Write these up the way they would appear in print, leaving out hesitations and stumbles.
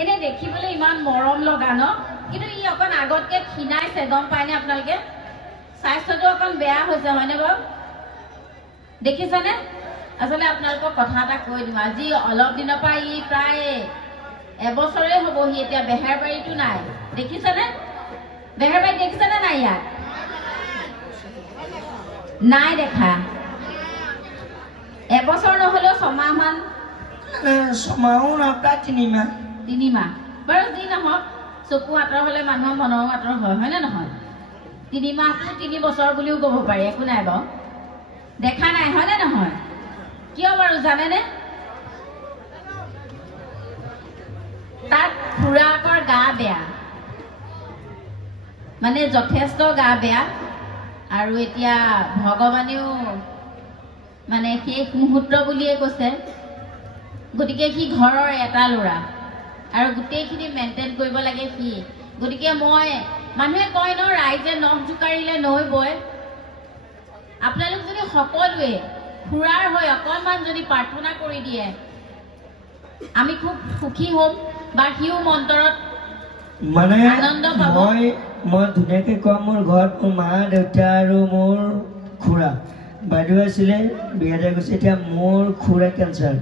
এনে দেখিবলৈ ইমান মৰম লগা ন কিন্তু ই অকণ আগতকে খিনাইছে গম পায়নে আপোনালোকে স্বাস্থ্যটো অকণ বেয়া হৈছে হয়নে বাৰু দেখিছেনে আসলে আপোনালোকক কথা এটা কৈ দিম আজি অলপ দিনৰ পৰা ই প্ৰায় এবছৰে হ'বহি এতিয়া বেহেৰবাৰীটো নাই দেখিছেনে বেহেৰবাৰী দেখিছেনে নাই ইয়াত নাই দেখা এবছৰ নহলেও ছমাহমান ছমাহো না প্ৰায় 3 মাহ বাৰু যি নহওক চকু আঁতৰ হলে মানুহৰ মনৰ আঁতৰ হয় নে নহয় 3 মাহটো 3 বছৰ বুলিও ক'ব পাৰি একো নাই বাৰু দেখা নাই হয় নে নহয় কিয় বাৰু জানেনে তাত খুৰাকৰ গা বেয়া মানে যথেষ্ট গা বেয়া আৰু এতিয়া ভগৱানেও মানে শেষ মুহূৰ্ত বুলিয়ে কৈছে গতিকে সি ঘৰৰ এটা ল'ৰা আৰু গোটেইখিনি মেইনটেইন কৰিব লাগে সি গতিকে মই মানুহে কয় ন ৰাইজে নখ জোকাৰিলে নৈ বয় আপোনালোক যদি সকলোৱে খুৰাৰ হৈ অকণমান যদি প্ৰাৰ্থনা কৰি দিয়ে আমি খুব সুখী হ'ম বা সিও মন্তৰত মানে আনন্দ পাব মই ধুনীয়াকৈ কওঁ মোৰ ঘৰত মোৰ মা দেউতা আৰু মোৰ খুৰা বাইদেউ আছিলে বিয়াতে গৈছে এতিয়া মোৰ খুৰা কেঞ্চাৰ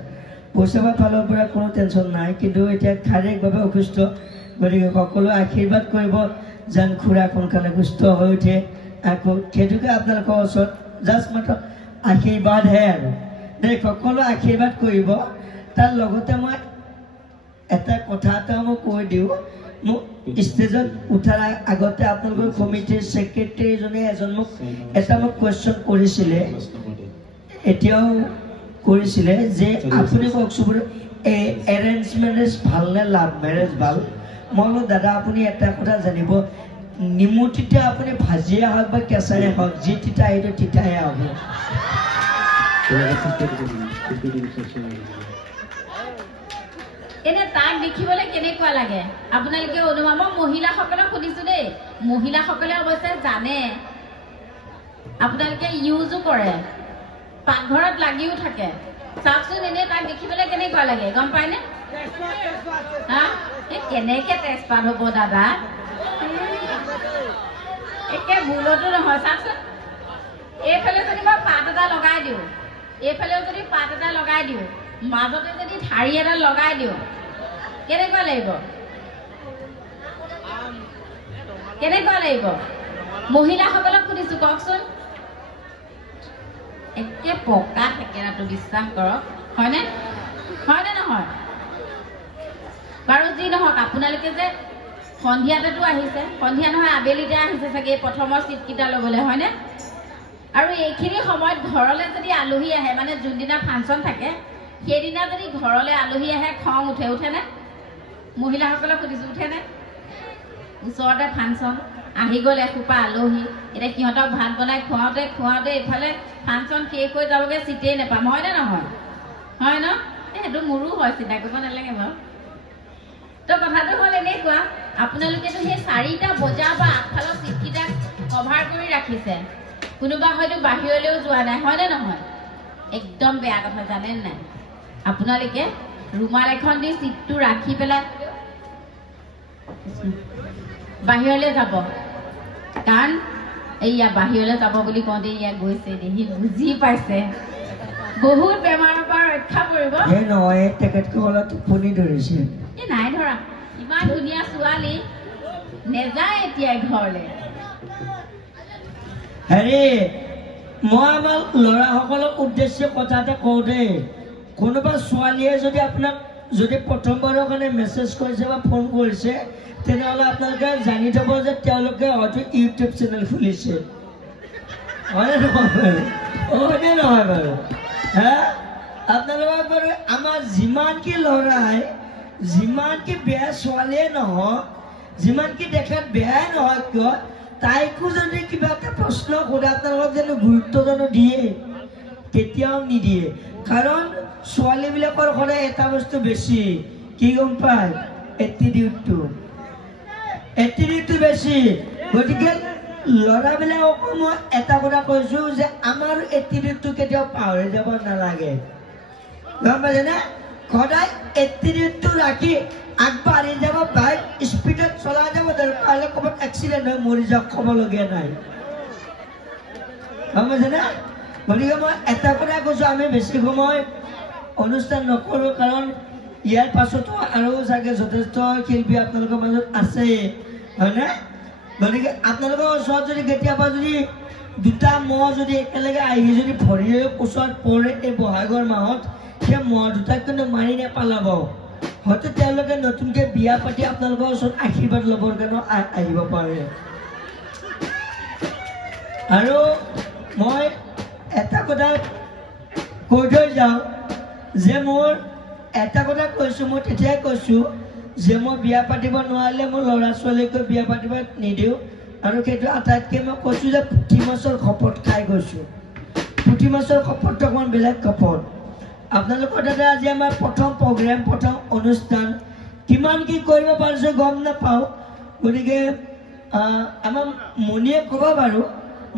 পইচা ফালৰ পৰা কোনো টেনশ্যন নাই কিন্তু এতিয়া শাৰীৰিকভাৱে অসুস্থ গতিকে সকলোৱে আশীৰ্বাদ কৰিব যেন খুৰা সোনকালে সুস্থ হৈ উঠে আকৌ সেইটোকে আপোনালোকৰ ওচৰত জাষ্ট মাত্ৰ আশীৰ্বাদহে আৰু দেই সকলোৱে আশীৰ্বাদ কৰিব তাৰ লগতে মই এটা কথা এটা মই কৈ দিওঁ মোক ষ্টেজত উঠাৰ আগতে আপোনালোকৰ কমিটিৰ ছেক্ৰেটাৰীজনে এজন মোক এটা মোক কুৱেশ্যন কৰিছিলে এতিয়াও কৰিছিলে যে আপুনি কওকচোন এৰেঞ্জ মেৰেজ ভাল নে লাভ মেৰেজ ভাল মই বোলো দাদা আপুনি এটা কথা জানিব নিমু তিতা আপুনি ভাজিয়ে হওক বা কেঁচাৰে হওক যি তিতা সেইটো তিতাহে হ'ব এনে তাক দেখিবলৈ কেনেকুৱা লাগে আপোনালোকে অনুভৱ মই মহিলাসকলক সুধিছো দেই মহিলাসকলে অৱশ্যে জানে আপোনালোকে ইউজো কৰে পাকঘৰত লাগিও থাকে চাওকচোন এনে তাক দেখিবলৈ কেনেকুৱা লাগে গম পায়নে হা কেনেকে তেজপাত হ'ব দাদা একে ভুলতো নহয় চাওকচোন এইফালে যদি মই পাত এটা লগাই দিওঁ এইফালেও যদি পাত এটা লগাই দিওঁ মাজতে যদি ঠাৰি এটা লগাই দিওঁ কেনেকুৱা লাগিব মহিলাসকলক সুধিছো কওকচোন একে পকা থেকেৰাটো বিশ্বাস কৰক হয়নে নহয় বাৰু যি নহওক আপোনালোকে যে সন্ধিয়াতেতো আহিছে সন্ধিয়া নহয় আবেলিতে আহিছে চাগে প্ৰথমৰ চিটকেইটা ল'বলৈ হয়নে আৰু এইখিনি সময়ত ঘৰলৈ যদি আলহী আহে মানে যোনদিনা ফাংচন থাকে সেইদিনা যদি ঘৰলৈ আলহী আহে খং উঠেনে মহিলাসকলক সুধিছো উঠেনে ওচৰতে ফাংচন আহি গ'ল এসোপা আলহী এতিয়া সিহঁতক ভাত বনাই খুৱাওঁতে এইফালে ফাংচন শেষ হৈ যাবগৈ চিটেই নাপাম হয়নে নহয় হয় ন সেইটো মোৰো হয় চিন্তা কৰিব নালাগে বাৰু তো কথাটো হ'ল এনেকুৱা আপোনালোকেতো সেই 4টা বজা বা আগফালৰ চিটকেইটা কভাৰ কৰি ৰাখিছে কোনোবা হয়তো বাহিৰলৈও যোৱা নাই হয়নে নহয় একদম বেয়া কথা জানেনে নাই আপোনালোকে ৰুমাল এখন দি চিটটো ৰাখি পেলাই বাহিৰলৈ যাব কাৰণ এইয়া বাহিৰলৈ যাব বুলি কওঁতে ইয়া গৈছে দেহি বুজি পাইছে বহুত বেমাৰৰ পৰা ৰক্ষা কৰিব এই নহয় তেখেতক অলপ টোপনি ধৰিছে এই নাই ধৰা ইমান ধুনীয়া ছোৱালী নেযায় এতিয়া ঘৰলৈ হেৰি মই আমাৰ ল'ৰাসকলক উদ্দেশ্যে কথা এটা কওঁ দেই কোনোবা ছোৱালীয়ে যদি আপোনাক যদি প্ৰথমবাৰৰ কাৰণে মেছেজ কৰিছে বা ফোন কৰিছে তেনেহ'লে আপোনালোকে জানি থ'ব যে তেওঁলোকে হয়তো ইউটিউব চেনেল খুলিছে হয়নে নহয় বাৰু হা আপোনালোকক বাৰু আমাৰ যিমানকি ল'ৰাই যিমানকি বেয়া ছোৱালীয়ে নহওক যিমানকি দেখাত বেয়াই নহয় কিয় তাইকো যদি কিবা এটা প্ৰশ্ন সোধে আপোনালোকক জানো গুৰুত্ব জানো দিয়ে কেতিয়াও নিদিয়ে কাৰণ ছোৱালীবিলাকৰ সদায় এটা বস্তু বেছি কি গম পায় এটিটিউডটো বেছি গতিকে ল'ৰাবিলাককো মই এটা কথা কৈছোঁ যে আমাৰ এটিটিউডটো কেতিয়াও পাহৰি যাব নালাগে গম পাইছেনে সদায় 80 ৰাখি আগবাঢ়ি যাব বাইক স্পীডত চলাই যাব দৰকাৰ ক'ৰবাত এক্সিডেণ্ট হৈ মৰি যাওক ক'বলগীয়া নাই গম পাইছেনে গতিকে মই এটা কথা কৈছোঁ আমি বেছি সময় অনুষ্ঠান নকৰোঁ কাৰণ ইয়াৰ পাছতো আৰু চাগে যথেষ্ট শিল্পী আপোনালোকৰ মাজত আছে হয়নে গতিকে আপোনালোকৰ ওচৰত যদি কেতিয়াবা যদি দুটা মহ যদি একেলগে আহি যদি ভৰিৰ ওচৰত পৰে এই বহাগৰ মাহত সেই মহ দুটাক কিন্তু মাৰি নেপেলাব হয়তো তেওঁলোকে নতুনকৈ বিয়া পাতি আপোনালোকৰ ওচৰত আশীৰ্বাদ ল'বৰ কাৰণে আহিব পাৰে আৰু মই এটা কথা কৈ থৈ যাওঁ যে মোৰ এটা কথা কৈছোঁ মই তেতিয়াই কৈছোঁ যে মই বিয়া পাতিব নোৱাৰিলে মোৰ ল'ৰা ছোৱালীকো বিয়া পাতিব নিদিওঁ আৰু সেইটো আটাইতকৈ মই কৈছোঁ যে পুঠি মাছৰ খপত খাই গৈছোঁ পুঠি মাছৰ খপতটো অকণমান বেলেগ খপত আপোনালোকৰ তাতে আজি আমাৰ প্ৰথম প্ৰগ্ৰেম প্ৰথম অনুষ্ঠান কিমান কি কৰিব পাৰিছোঁ গম নাপাওঁ গতিকে আমাৰ মণিয়ে ক'ব বাৰু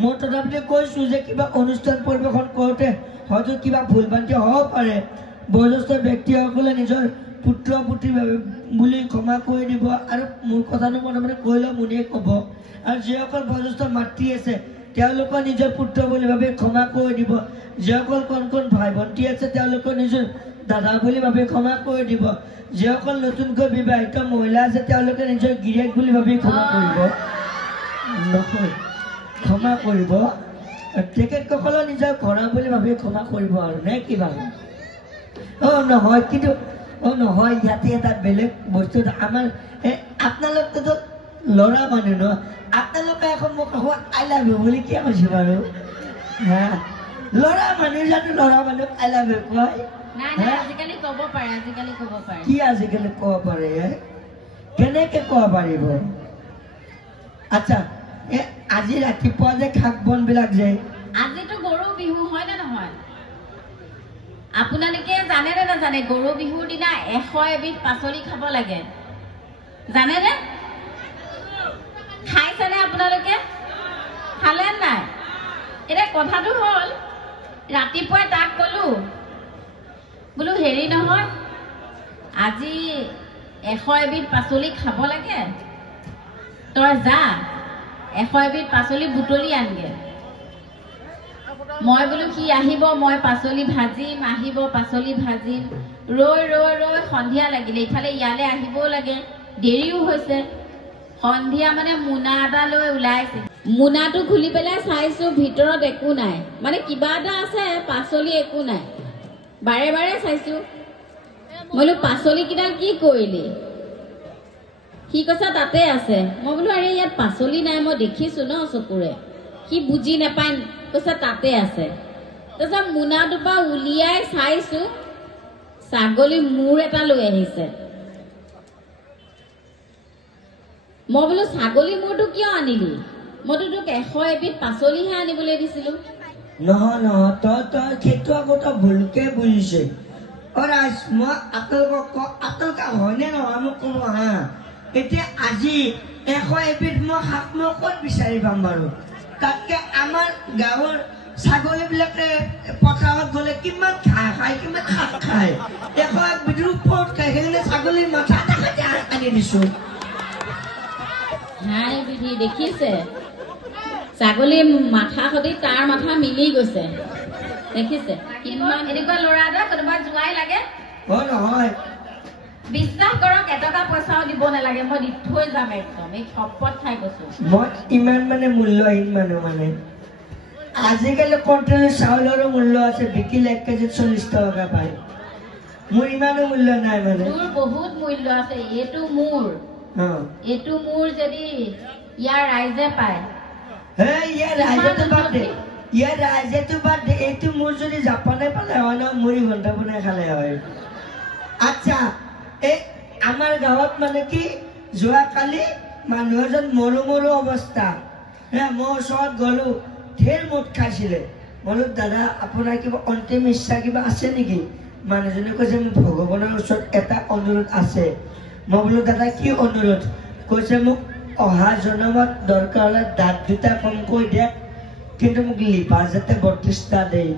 মই তথাপিতো কৈছোঁ যে কিবা অনুষ্ঠান পৰিৱেশন কৰোঁতে হয়তো কিবা ভুল ভ্ৰান্তি হ'ব পাৰে বয়োজ্যেষ্ঠ ব্যক্তিসকলে নিজৰ পুত্ৰ পুত্ৰী বুলি ক্ষমা কৰি দিব আৰু মোৰ কথাটো মনে কৈ লওঁ মণিয়ে ক'ব আৰু যিসকল বয়োজ্যেষ্ঠ মাতৃ আছে তেওঁলোকৰ নিজৰ পুত্ৰ বুলি ভাবি ক্ষমা কৰি দিব যিসকল কণ কণ ভাই ভণ্টি আছে তেওঁলোকৰ নিজৰ দাদা বুলি ভাবি ক্ষমা কৰি দিব যিসকল নতুনকৈ বিবাহিত মহিলা আছে তেওঁলোকে নিজৰ গিৰিয়েক বুলি ভাবি ক্ষমা কৰিব নহয় ক্ষমা কৰিব তেখেতসকলৰ নিজৰ ঘৰা বুলি ভাবি ক্ষমা কৰিব আৰু নে কিবা নহয় কিন্তু নহয় ইয়াতে এটা বেলেগ বস্তু আমাৰ আপোনালোকেতো ল'ৰা মানুহ ন আপোনালোকে এখন মোক আই লাভ ইউ বুলি কিয় কৈছে বাৰু হা ল'ৰা মানুহ জানো ল'ৰা মানুহ আই লাভ ইউ কয় আজিকালি ক'ব পাৰে কি আজিকালি ক'ব পাৰে কেনেকৈ ক'ব পাৰিব আচ্ছা আজি ৰাতিপুৱা যে শাক বনবিলাক যে আজিতো গৰু বিহু হয় নে নহয় আপোনালোকে জানে নে নাজানে গৰু বিহুৰ দিনা 100 এবিধ পাচলি খাব লাগে জানেনে খাইছেনে আপোনালোকে খালে নাই এতিয়া কথাটো হ'ল ৰাতিপুৱাই তাক ক'লোঁ বোলো হেৰি নহয় আজি 100 এবিধ পাচলি খাব লাগে তই যা 100 এবিধ পাচলি বুটলি আনগে মই বোলো কি আহিব মই পাচলি ভাজিম আহিব পাচলি ভাজিম ৰৈ ৰৈ ৰৈ সন্ধিয়া লাগিলে ইফালে ইয়ালৈ আহিবও লাগে দেৰিও হৈছে সন্ধিয়া মানে মোনা এটা লৈ ওলাইছে মোনাটো খুলি পেলাই চাইছোঁ ভিতৰত একো নাই মানে কিবা এটা আছে পাচলি একো নাই বাৰে বাৰে চাইছোঁ মই বোলো পাচলিকেইডাল কি কৰিলি সি কৈছে তাতে আছে মই বোলো আৰে ইয়াত পাচলি নাই মই দেখিছোঁ ন চকুৰে সি বুজি নাপায় কৈছে তাতে আছে তাৰপিছত মোনাটোৰ পৰা উলিয়াই চাইছোঁ ছাগলী মূৰ এটা লৈ আহিছে মই বোলো ছাগলী মূৰটো কিয় আনিলি মইতো তোক 100 এবিধ পাচলিহে আনিবলৈ দিছিলোঁ নহয় নহয় তই সেইটো আকৌ ভুলকৈ বুজিছে ৰাজ মই আপোনালোকে হয়নে নহয় মোক ক'ব হা এতিয়া আজি 100 এবিধ মই শাক মই ক'ত বিচাৰি পাম বাৰু তাতকৈ আমাৰ গাঁৱৰ ছাগলীবিলাকে পথাৰত গ'লে কিমান ঘাঁহ খায় কিমান শাক খায় 100 এবিধৰ ওপৰত খায় সেইকাৰণে ছাগলীৰ মাথা আনি দিছোঁ হাই বিধি দেখিছে ছাগলী মাথা সৈতে তাৰ মাথা মিলি গৈছে দেখিছে কিমান এনেকুৱা ল'ৰা এটা কোনোবা জোৱাই লাগে নহয় বিশ্বাস কৰক এটকা পইচাও দিব নালাগে মই দি থৈ যাম একদম এই শপত খাই গৈছোঁ মই ইমান মানে মূল্যহীন মানুহ মানে আজিকালি কণ্ট্ৰলৰ চাউলৰো মূল্য আছে বিকিলে 1 কেজিত 40 টকা পায় মোৰ ইমানো মূল্য নাই মানে তোৰ বহুত মূল্য আছে এইটো মোৰ যদি ইয়াৰ ৰাইজে পায় ইয়াৰ ৰাইজেতো বাদ দে এইটো মোৰ যদি জাপানে পালে হয় ন মুড়ি ঘণ্টা বনাই খালে হয় আচ্ছা এই আমাৰ গাঁৱত মানে কি যোৱাকালি মানুহ এজন মৰো অৱস্থা মই ওচৰত গ'লোঁ ঢেৰ মুঠ খাইছিলে বোলো দাদা আপোনাৰ কিবা অন্তিম ইচ্ছা কিবা আছে নেকি মানুহজনে কৈছে মোৰ ভগৱানৰ ওচৰত এটা অনুৰোধ আছে মই বোলো দাদা কি অনুৰোধ কৈছে মোক অহা জনমত দৰকাৰ হ'লে দাঁত দুটা কমকৈ দিয়ক কিন্তু মোক লিপা যাতে 32টা দেই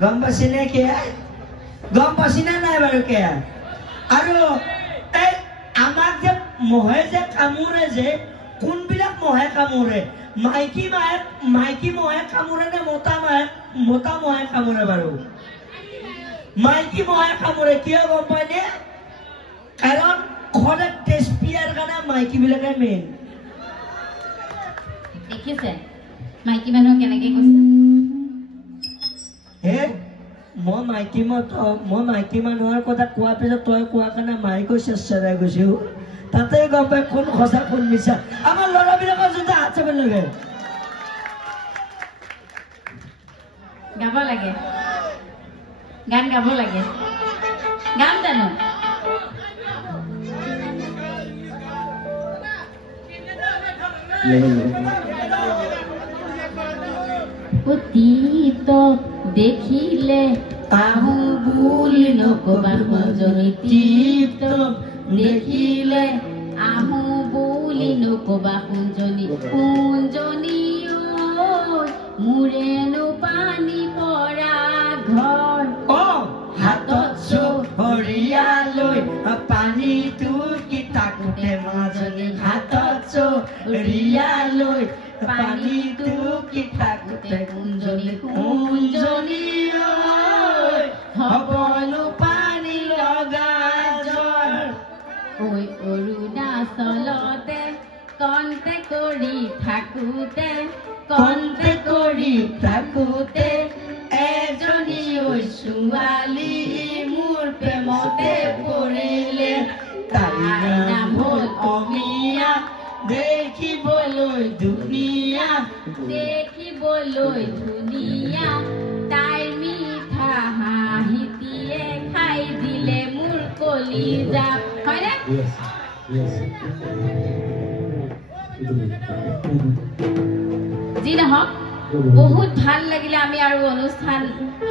গম পাইছে নে কি গম পাছি না নাই বাৰু কে আৰু এই আমাক যে মহে যে কামুৰে যে কোনবিলাক মহে কামুৰে মাইকী মহে কামুৰে নে মতা মহে কামুৰে বাৰু মাইকী মহে কামুৰে কিয় গম পাই নে কাৰণ খৰে টেস্পিয়াৰ কাৰণে মাইকী বিলাকে মেইন দেখিছে মাইকী মানুহ কেনেকে কৈছে হে মই মাইকী মানুহৰ কথা কোৱাৰ পিছত তই কোৱা কাৰণে মাইকো চেষ্টাৰাই গৈছো তাতে গম পাই কোন সঁচা কোন মিছা আমাৰ ল'ৰাবিলাকৰ যোনটো হাত চাব লাগে গাব লাগে গান গাব লাগে গান জানো অতীত দেখিলে আহু বুলি নকবা সঞ্জনীতীত দেখিলে আহু বুলি নকবা সঞ্জনী মোৰেনো পানী পৰা ঘৰ হাতত চহৰীয়া লৈ পানীটো কি তাকোতে মাজনী হাতত চহৰীয়া লৈ পানীটো কি তাকোতে কুঞ্জনী হবলো পানী লগা জ্বৰ ঐ অৰুণাচলতে কণ্টে কৰি থাকোতে এজনী ছোৱালী মোৰ প্ৰেমতে পৰিলে তাইৰ নাম হ'ল অমিয়া দেখিবলৈ ধুনীয়া তাইৰ মিঠা হাঁহিটিয়ে খাই দিলে মোৰ কলিজা হয়নে যি নহওক বহুত ভাল লাগিলে আমি আৰু অনুষ্ঠান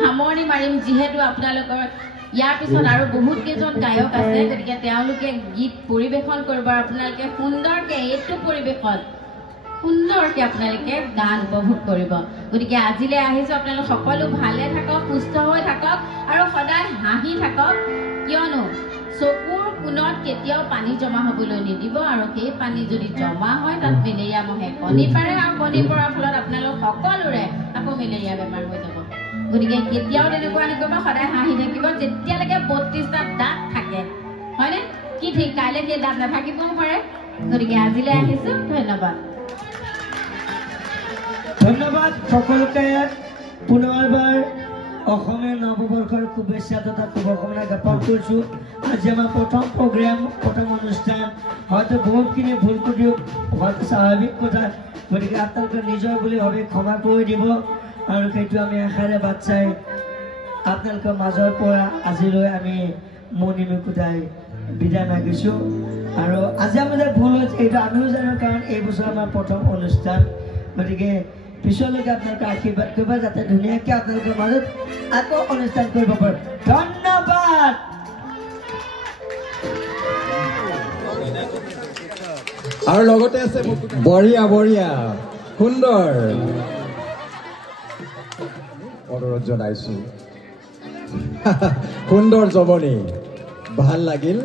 সামৰণি মাৰিম যিহেতু আপোনালোকৰ ইয়াৰ পিছত আৰু বহুত কেইজন গায়ক আছে গতিকে তেওঁলোকে গীত পৰিৱেশন কৰিব আৰু আপোনালোকে সুন্দৰকে এইটো পৰিৱেশত সুন্দৰকে আপোনালোকে গান উপভোগ কৰিব গতিকে আজিলৈ আহিছো আপোনালোক সকলো ভালে থাকক সুস্থ হৈ থাকক আৰু সদায় হাঁহি থাকক কিয়নো চকুৰ কোণত কেতিয়াও পানী জমা হ'বলৈ নিদিব আৰু সেই পানী যদি জমা হয় তাত মেলেৰিয়া মহে কণী পাৰে আৰু কণী পৰাৰ ফলত আপোনালোক সকলোৰে আকৌ মেলেৰিয়া বেমাৰ হৈ যাব গতিকে কেতিয়াও তেনেকুৱা নকৰিব সদায় হাঁহি থাকিব যেতিয়ালৈকে 32টা দাঁত থাকে হয়নে কি ঠিক কাইলৈ সেই দাঁত নাথাকিবও পাৰে গতিকে আজিলৈ আহিছো ধন্যবাদ সকলোকে পুনৰবাৰ অসমীয়া নৱবৰ্ষৰ শুভেচ্ছা তথা শুভকামনা জ্ঞাপন কৰিছো আজি আমাৰ প্ৰথম প্ৰগ্ৰাম প্ৰথম অনুষ্ঠান হয়তো বহুতখিনি ভুল কৰিও হয়তো স্বাভাৱিক কথা গতিকে আপোনালোকে নিজৰ বুলি ভাবি ক্ষমা কৰি দিব আৰু সেইটো আমি আশাৰে বাট চাই আপোনালোকৰ মাজৰ পৰা আজিলৈ আমি মণিমুকুতাই বিদায় মাগিছোঁ আৰু আজি আমাৰ যে ভুল হৈছে এইটো আমিও জানো কাৰণ এই বছৰ আমাৰ প্ৰথম অনুষ্ঠান গতিকে পিছলৈকে আপোনালোকে আশীৰ্বাদ কৰিব যাতে ধুনীয়াকৈ আপোনালোকৰ মাজত আকৌ অনুষ্ঠান কৰিব পাৰে ধন্যবাদ আৰু লগতে আছে বঢ়িয়া সুন্দৰ অনুৰোধ জনাইছো সুন্দৰ জমনি ভাল লাগিল